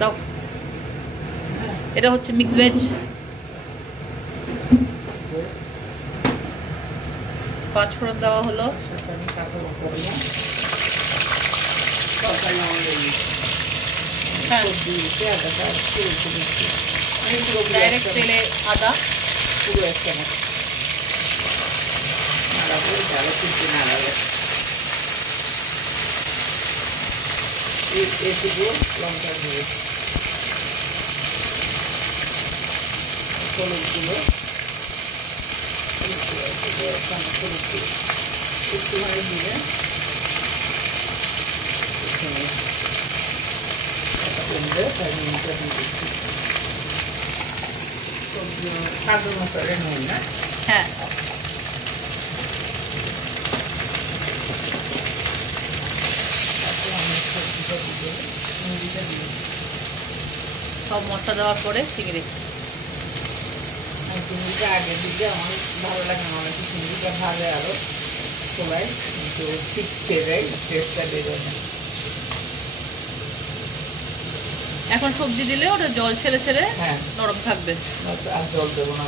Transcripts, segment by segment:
দাও। এটা হচ্ছে মিক্স ভেজ। পাঁচফোড়ন দেওয়া হলো। ডাইরেক্ট তেলে আদা পুরো এক চামচ নাড়াবো, ডালে কিন্তু নাড়াবো। এইটুকু লঙ্কা দিয়ে হলুদগুলো একটুখানি দিয়ে কমবে, তাই নুনটা দিয়ে দিচ্ছি। স্বাদ অনুসারে নুন, না? হ্যাঁ, সব মশলা দেওয়ার পরে চিংড়ি। চিংড়িটা আগে দিলে আমার ভালো লাগে না, অনেকে চিংড়িটা ভাজে আরো সবাই, কিন্তু ঠিক খেয়ে দেয়, টেস্টটা বেরোয় না। এখন সবজি দিলে ওটা জল ছেড়ে ছেড়ে নরম থাকবে। আর জল দেবো না।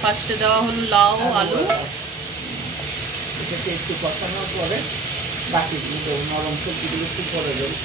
ফার্স্টে দেওয়া হলো লাউ, আলু, এটাকে একটু কষানোর পরে বাকিগুলো দেবো, নরম সবজিগুলো একটু পরে দেবো।